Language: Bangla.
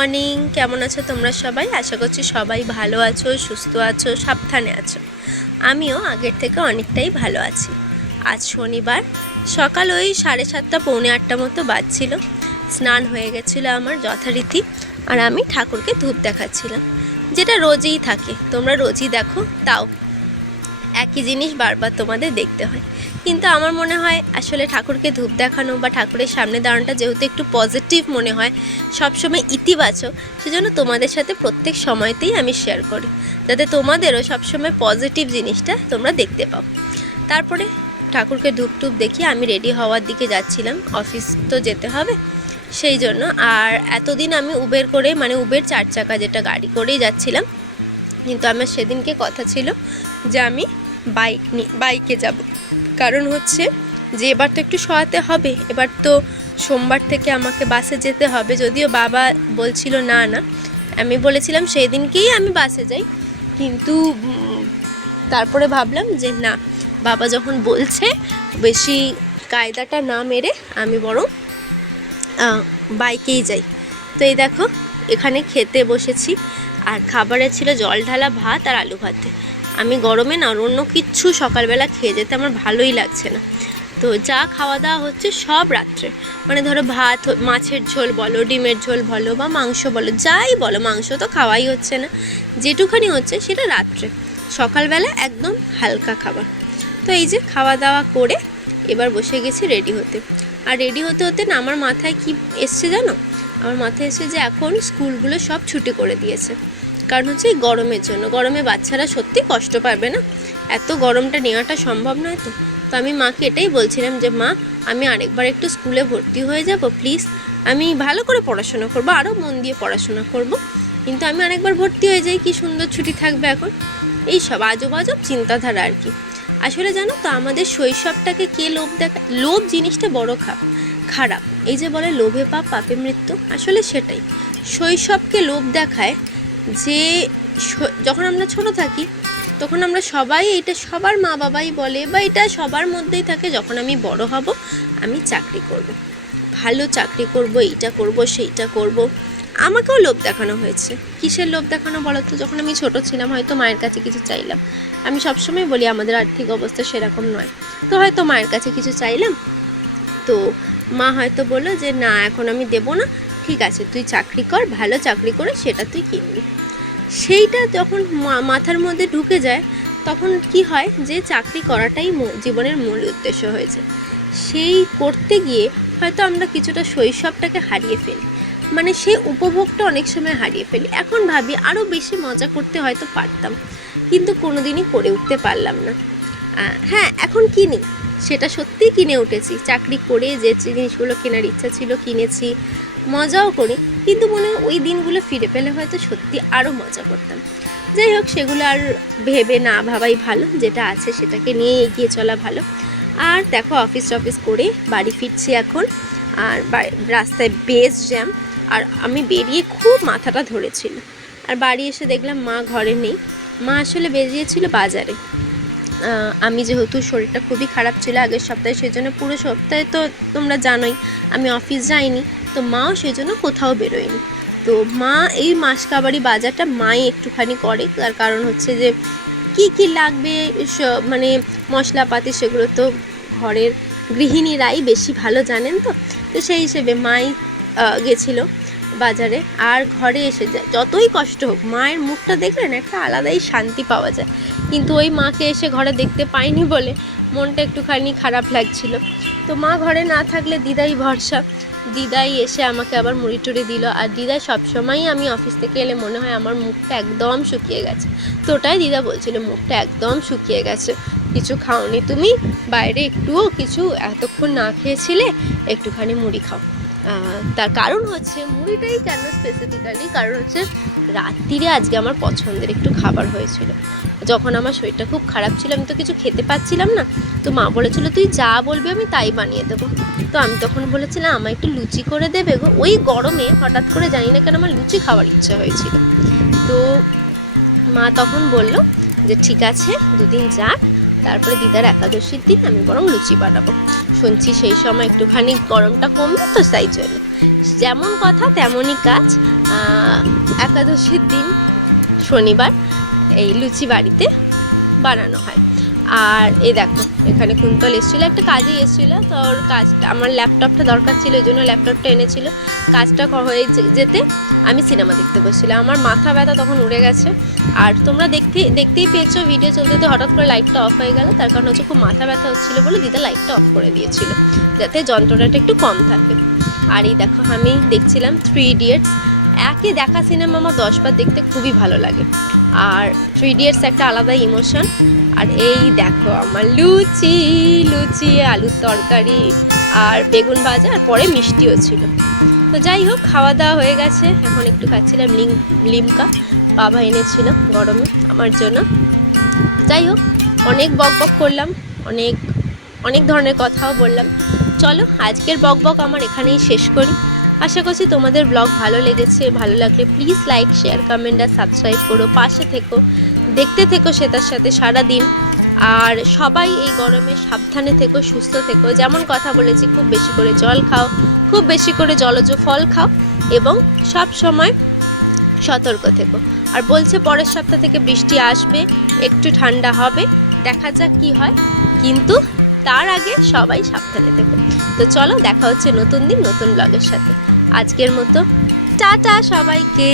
মর্নিং, কেমন আছো তোমরা সবাই? আশা করছি সবাই ভালো আছো, সুস্থ আছো, সাবধানে আছো। আমিও আগের থেকে অনেকটাই ভালো আছি। আজ শনিবার, সকাল ওই 7:30 পৌনে 8টা মতো বাজছিল। স্নান হয়ে গেছিলো আমার যথারীতি, আর আমি ঠাকুরকে ধূপ দেখাচ্ছিলাম, যেটা রোজই থাকে। তোমরা রোজই দেখো, তাও একই জিনিস বারবার তোমাদের দেখতে হয়। কিন্তু আমার মনে হয় আসলে ঠাকুরকে ধূপ দেখানো বা ঠাকুরের সামনে দাঁড়ানোটা যেহেতু একটু পজিটিভ মনে হয়, সবসময় ইতিবাচক, সেজন্য তোমাদের সাথে প্রত্যেক সময়তেই আমি শেয়ার করি, যাতে তোমাদেরও সবসময় পজিটিভ জিনিসটা তোমরা দেখতে পাও। তারপরে ঠাকুরকে ধূপ টুপ দেখিয়ে আমি রেডি হওয়ার দিকে যাচ্ছিলাম, অফিস তো যেতে হবে সেই জন্য। আর এতদিন আমি উবের করে, মানে উবের 4 চাকা যেটা গাড়ি করেই যাচ্ছিলাম, কিন্তু আমার সেদিনকে কথা ছিল যে আমি বাইকে যাব। কারণ হচ্ছে যে এবার তো একটু সহাতে হবে, এবার তো সোমবার থেকে আমাকে বাসে যেতে হবে। যদিও বাবা বলছিল না, আমি বলেছিলাম সেই দিনকেই আমি বাসে যাই, কিন্তু তারপরে ভাবলাম যে না, বাবা যখন বলছে বেশি কায়দাটা না মেরে আমি বরং বাইকেই যাই। তো এই দেখো এখানে খেতে বসেছি, আর খাবারে ছিল জল ঢালা ভাত আর আলু ভাতে। আমি গরমে না অন্য কিচ্ছু সকালবেলা খেয়ে যেতে আমার ভালোই লাগছে না। তো যা খাওয়া দাওয়া হচ্ছে সব রাত্রে, মানে ধরো ভাত, মাছের ঝোল বলো, ডিমের ঝোল বলো, বা মাংস বলো, যাই বলো, মাংস তো খাওয়াই হচ্ছে না, যেটুখানি হচ্ছে সেটা রাত্রে। সকালবেলা একদম হালকা খাবার। তো এই যে খাওয়া দাওয়া করে এবার বসে গেছি রেডি হতে। আর রেডি হতে হতে না আমার মাথায় কি এসছে জানো? আমার মাথায় এসছে যে এখন স্কুলগুলো সব ছুটি করে দিয়েছে, কারণ হচ্ছে এই গরমের জন্য। গরমে বাচ্চারা সত্যি কষ্ট পাবে না? এত গরমটা নেওয়াটা সম্ভব নয় তো। তো আমি মাকে এটাই বলছিলাম যে মা, আমি আরেকবার একটু স্কুলে ভর্তি হয়ে যাব প্লিজ। আমি ভালো করে পড়াশোনা করবো, আরও মন দিয়ে পড়াশোনা করব, কিন্তু আমি আরেকবার ভর্তি হয়ে যাই, কি সুন্দর ছুটি থাকবে এখন। এই সব আজব আজব চিন্তাধারা আর কি। আসলে জানো তো, আমাদের শৈশবটাকে কে লোভ দেখায়? লোভ জিনিসটা বড় খারাপ। এই যে বলে লোভে পাপ পাপে মৃত্যু, আসলে সেটাই। শৈশবকে লোভ দেখায় যে যখন আমরা ছোট থাকি তখন আমরা সবাই, এটা সবার মা বাবাই বলে, বা এটা সবার মধ্যেই থাকে, যখন আমি বড় হব আমি চাকরি করব, ভালো চাকরি করব, এইটা করব, সেইটা করব। আমাকেও লোভ দেখানো হয়েছে। কিসের লোভ দেখানো বলো তো? যখন আমি ছোট ছিলাম, হয়তো মায়ের কাছে কিছু চাইলাম। আমি সবসময় বলি আমাদের আর্থিক অবস্থা সেরকম নয়, তো হয়তো মায়ের কাছে কিছু চাইলাম, তো মা হয়তো বললো যে না, এখন আমি দেবো না, ঠিক আছে তুই চাকরি কর, ভালো চাকরি করে সেটা তুই কিনবি। সেইটা যখন মাথার মধ্যে ঢুকে যায়, তখন কি হয় যে চাকরি করাটাই জীবনের মূল উদ্দেশ্য হয়েছে। সেই করতে গিয়ে হয়তো আমরা কিছুটা শৈশবটাকে হারিয়ে ফেলি, মানে সেই উপভোগটা অনেক সময় হারিয়ে ফেলি। এখন ভাবি আরও বেশি মজা করতে হয়তো পারতাম, কিন্তু কোনো দিনই করে উঠতে পারলাম না। হ্যাঁ, এখন কিনি, সেটা সত্যিই কিনে উঠেছি। চাকরি করে যে জিনিসগুলো কেনার ইচ্ছা ছিল কিনেছি, মজাও করি, কিন্তু মনে হয় ওই দিনগুলো ফিরে পেলে হয়তো সত্যি আরও মজা করতাম। যাই হোক, সেগুলো আর ভেবে না ভাবাই ভালো, যেটা আছে সেটাকে নিয়ে এগিয়ে চলা ভালো। আর দেখো অফিস করে বাড়ি ফিরছি এখন, আর রাস্তায় বেশ জ্যাম, আর আমি বেরিয়ে খুব মাথাটা ধরেছিল। আর বাড়ি এসে দেখলাম মা ঘরে নেই। মা আসলে বেরিয়েছিল বাজারে। আমি যেহেতু শরীরটা খুবই খারাপ ছিল আগের সপ্তাহে, সেজন্য পুরো সপ্তাহে তো তোমরা জানোই আমি অফিস যাইনি, তো মাও সেজন্য কোথাও বেরোয়নি। তো মা এই মাসকাবারি বাজারটা মাই একটুখানি করে, তার কারণ হচ্ছে যে কি লাগবে, মানে মশলাপাতি, সেগুলো তো ঘরের গৃহিণীরাই বেশি ভালো জানেন। তো সেই হিসেবে মাই গেছিলো বাজারে। আর ঘরে এসে যতই কষ্ট হোক, মায়ের মুখটা দেখলে না একটা আলাদাই শান্তি পাওয়া যায়, কিন্তু ওই মাকে এসে ঘরে দেখতে পাইনি বলে মনটা একটুখানি খারাপ লাগছিল। তো মা ঘরে না থাকলে দিদাই ভরসা। দিদাই এসে আমাকে আবার মুড়ি টুড়ি দিল। আর দিদাই সবসময়ই আমি অফিস থেকে এলে মনে হয় আমার মুখটা একদম শুকিয়ে গেছে, তো ওটাই দিদা বলছিল মুখটা একদম শুকিয়ে গেছে, কিছু খাওনি তুমি, বাইরে একটুও কিছু এতক্ষণ না খেয়েছিলে, একটুখানি মুড়ি খাও। তার কারণ হচ্ছে মুড়িটাই কেন স্পেসিফিক্যালি, কারণ হচ্ছে রাত্রিরে আজকে আমার পছন্দের একটু খাবার হয়েছিল। যখন আমার শরীরটা খুব খারাপ ছিল, আমি তো কিছু খেতে পাচ্ছিলাম না, তো মা বলেছিল তুই যা বলবি আমি তাই বানিয়ে দেবো। তো আমি তখন বলেছিলাম আমার একটু লুচি করে দেবে গো। ওই গরমে হঠাৎ করে জানি না কেন আমার লুচি খাওয়ার ইচ্ছা হয়েছিল। তো মা তখন বলল যে ঠিক আছে, দুদিন যাক, তারপরে দিদার একাদশীর দিন আমি বরং লুচি বানাবো। শুনছি সেই সময় একটুখানি গরমটা কমবে, তো তাই জন্য যেমন কথা তেমনই কাজ। একাদশীর দিন শনিবার এই লুচি বাড়িতে বানানো হয়। আর এই দেখো এখানে কুন্তল এসেছিলো, একটা কাজে এসেছিলো, তো ওর কাজটা আমার ল্যাপটপটা দরকার ছিল, এই জন্য ল্যাপটপটা এনেছিল। কাজটা হয়ে যেতে আমি সিনেমা দেখতে বসছিলাম। আমার মাথা ব্যথা তখন উড়ে গেছে। আর তোমরা দেখতেই পেয়েছো ভিডিও চলতে হঠাৎ করে লাইটটা অফ হয়ে গেল, তার কারণ হচ্ছে খুব মাথা ব্যথা হচ্ছিলো বলে দিদা লাইটটা অফ করে দিয়েছিল যাতে যন্ত্রণাটা একটু কম থাকে। আর এই দেখো আমি দেখছিলাম 3 ইডিয়টস। একই দেখা সিনেমা আমার 10 বার দেখতে খুবই ভালো লাগে। আর 3 ইডিয়টস একটা আলাদা ইমোশন। আর এই দেখো আমার লুচি, আলুর তরকারি আর বেগুন ভাজা, আর পরে মিষ্টিও ছিল। তো যাই হোক, খাওয়া দাওয়া হয়ে গেছে। এখন একটু খাচ্ছিলাম লিমকা, বাবা এনেছিল গরমে আমার জন্য। যাই হোক, অনেক বক করলাম, অনেক ধরনের কথাও বললাম। চলো আজকের বক আমার এখানেই শেষ করি। আশা করছি তোমাদের ব্লগ ভালো লেগেছে। ভালো লাগলে প্লিজ লাইক, শেয়ার, কমেন্ট আর সাবস্ক্রাইব করো, পাশে থেকো, দেখতে থেকো সেটার সাথে সারাদিন। আর সবাই এই গরমে সাবধানে থেকো, সুস্থ থেকো। যেমন কথা বলেছি, খুব বেশি করে জল খাও, খুব বেশি করে জলজ ফল খাও এবং সব সময় সতর্ক থেকো। আর বলছে পরের সপ্তাহ থেকে বৃষ্টি আসবে, একটু ঠান্ডা হবে, দেখা যাক কি হয়, কিন্তু তার আগে সবাই সাবধানে থেকো। তো চলো, দেখা হচ্ছে নতুন দিন নতুন ব্লগের সাথে। আজকের মতো টাটা সবাইকে।